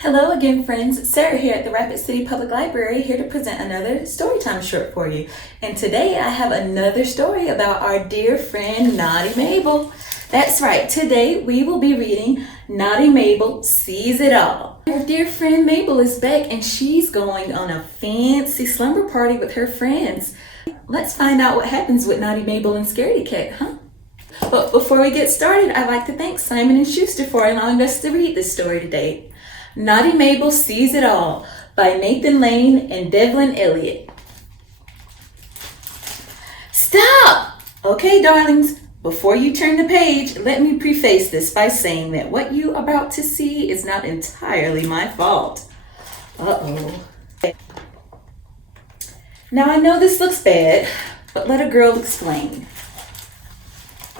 Hello again, friends. Sarah here at the Rapid City Public Library, here to present another Storytime short for you. And today I have another story about our dear friend Naughty Mabel. That's right, today we will be reading Naughty Mabel Sees It All. Our dear friend Mabel is back and she's going on a fancy slumber party with her friends. Let's find out what happens with Naughty Mabel and Scaredy Cat, huh? But before we get started, I'd like to thank Simon & Schuster for allowing us to read this story today. Naughty Mabel Sees It All by Nathan Lane and Devlin Elliott. Stop! Okay, darlings, before you turn the page, let me preface this by saying that what you are about to see is not entirely my fault. Uh-oh. Now I know this looks bad, but let a girl explain.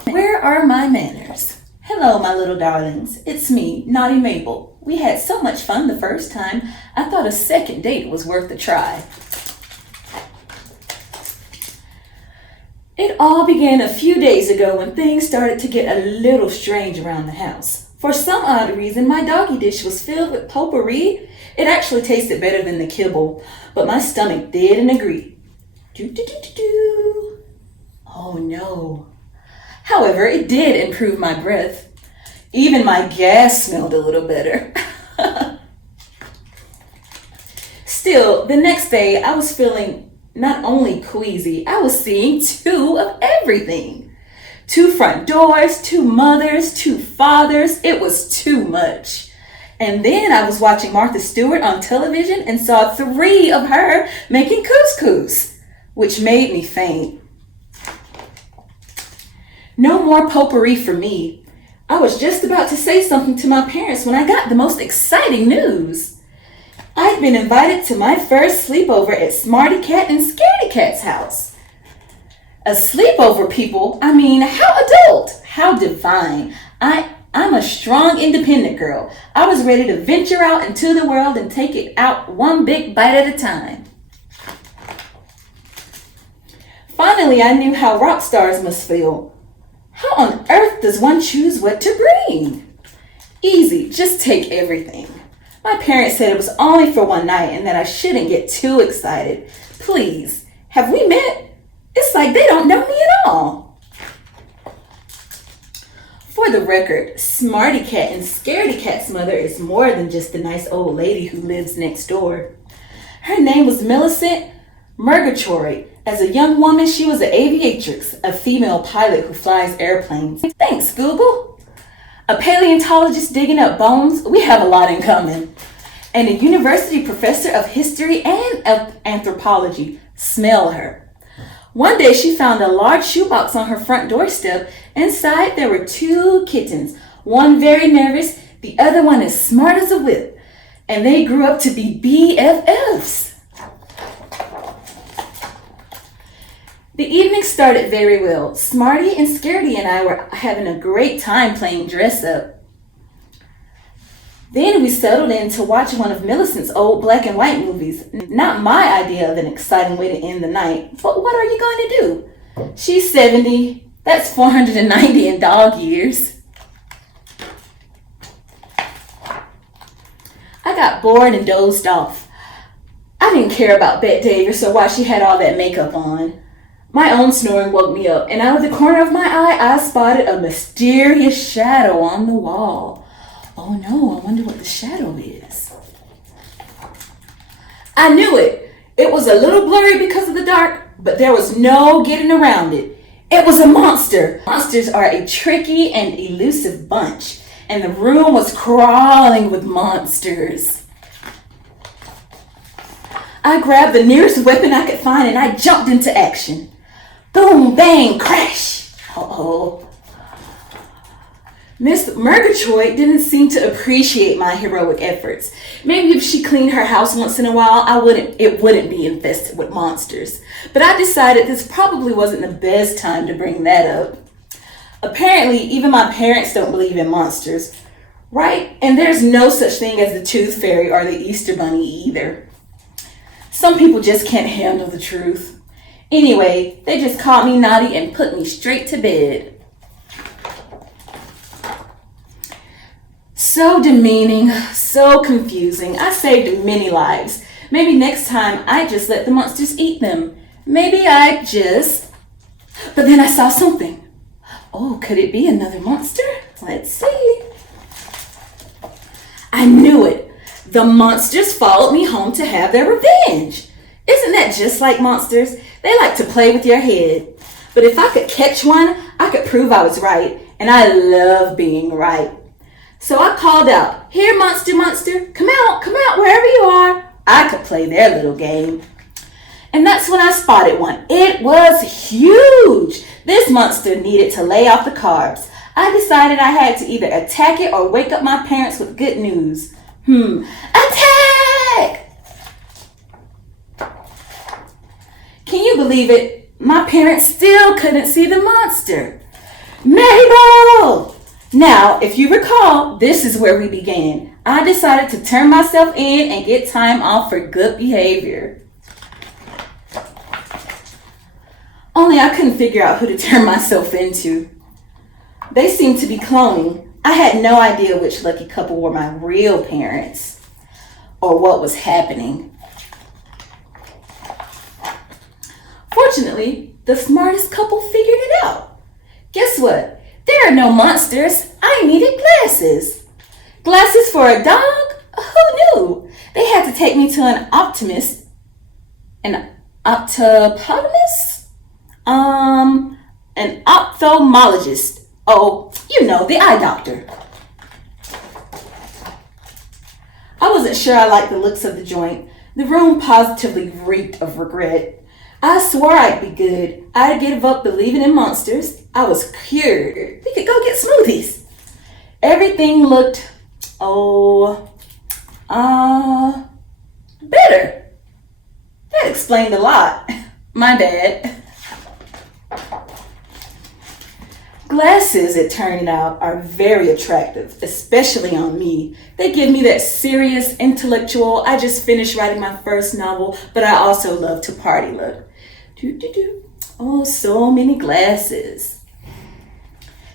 Where are my manners? Hello, my little darlings. It's me, Naughty Mabel. We had so much fun the first time, I thought a second date was worth a try. It all began a few days ago when things started to get a little strange around the house. For some odd reason, my doggy dish was filled with potpourri. It actually tasted better than the kibble, but my stomach didn't agree. Oh no. However, it did improve my breath. Even my gas smelled a little better. Still, the next day I was feeling not only queasy, I was seeing two of everything. 2 front doors, 2 mothers, 2 fathers. It was too much. And then I was watching Martha Stewart on television and saw 3 of her making couscous, which made me faint. No more potpourri for me. I was just about to say something to my parents when I got the most exciting news. I'd been invited to my first sleepover at Smarty Cat and Scaredy Cat's house. A sleepover, people? I mean, how adult, how divine. I'm a strong, independent girl. I was ready to venture out into the world and take it out one big bite at a time. Finally, I knew how rock stars must feel. How on earth does one choose what to bring? Easy, just take everything. My parents said it was only for one night and that I shouldn't get too excited. Please, have we met? It's like they don't know me at all. For the record, Smarty Cat and Scaredy Cat's mother is more than just a nice old lady who lives next door. Her name was Millicent Murgatroyd. As a young woman, she was an aviatrix, a female pilot who flies airplanes. Thanks, Google. A paleontologist digging up bones, we have a lot in common. And a university professor of history and of anthropology, smell her. One day she found a large shoebox on her front doorstep. Inside there were 2 kittens, one very nervous, the other one as smart as a whip. And they grew up to be BFFs. The evening started very well. Smarty and Scaredy and I were having a great time playing dress up. Then we settled in to watch one of Millicent's old black and white movies. Not my idea of an exciting way to end the night, but what are you going to do? She's 70. That's 490 in dog years. I got bored and dozed off. I didn't care about Bette Davis or why she had all that makeup on. My own snoring woke me up, and out of the corner of my eye, I spotted a mysterious shadow on the wall. Oh no, I wonder what the shadow is. I knew it. It was a little blurry because of the dark, but there was no getting around it. It was a monster. Monsters are a tricky and elusive bunch, and the room was crawling with monsters. I grabbed the nearest weapon I could find, and I jumped into action. Boom, bang, crash. Uh-oh. Miss Murgatroyd didn't seem to appreciate my heroic efforts. Maybe if she cleaned her house once in a while, it wouldn't be infested with monsters. But I decided this probably wasn't the best time to bring that up. Apparently, even my parents don't believe in monsters, right? And there's no such thing as the Tooth Fairy or the Easter Bunny either. Some people just can't handle the truth. Anyway, they just called me naughty and put me straight to bed. So demeaning, so confusing. I saved many lives. Maybe next time I just let the monsters eat them. Maybe I just... But then I saw something. Oh, could it be another monster? Let's see. I knew it. The monsters followed me home to have their revenge. Isn't that just like monsters? They like to play with your head. But if I could catch one, I could prove I was right. And I love being right. So I called out, "Here, monster, monster, come out, wherever you are." I could play their little game. And that's when I spotted one. It was huge. This monster needed to lay off the carbs. I decided I had to either attack it or wake up my parents with good news. Attack! Can you believe it? My parents still couldn't see the monster. Mabel! Now, if you recall, this is where we began. I decided to turn myself in and get time off for good behavior. Only I couldn't figure out who to turn myself into. They seemed to be cloning. I had no idea which lucky couple were my real parents or what was happening. Fortunately, the smartest couple figured it out. Guess what? There are no monsters. I needed glasses. Glasses for a dog? Who knew? They had to take me to an optometrist. An ophthalmologist. Oh, you know, the eye doctor. I wasn't sure I liked the looks of the joint. The room positively reeked of regret. I swore I'd be good. I'd give up believing in monsters. I was cured. We could go get smoothies. Everything looked, better. That explained a lot. My bad. Glasses, it turned out, are very attractive, especially on me. They give me that serious, intellectual, I just finished writing my first novel, but I also love to party look. Oh, so many glasses.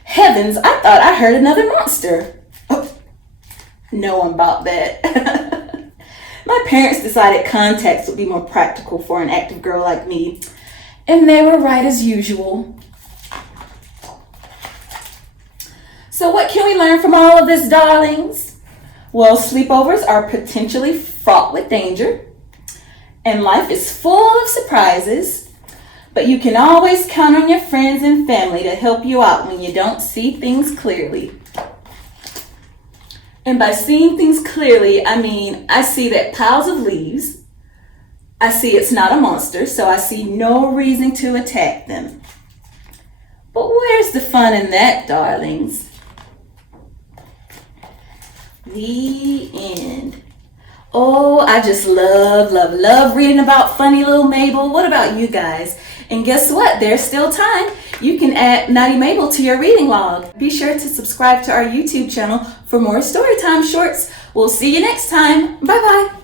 Heavens, I thought I heard another monster. Oh, no one bought that. My parents decided contacts would be more practical for an active girl like me, and they were right as usual. So what can we learn from all of this, darlings? Well, sleepovers are potentially fraught with danger, and life is full of surprises, but you can always count on your friends and family to help you out when you don't see things clearly. And by seeing things clearly, I mean, I see that piles of leaves. I see it's not a monster, so I see no reason to attack them. But where's the fun in that, darlings? The end. Oh, I just love reading about funny little Mabel. What about you guys? And guess what? There's still time. You can add Naughty Mabel to your reading log. Be sure to subscribe to our YouTube channel for more Storytime shorts. We'll see you next time. Bye-bye.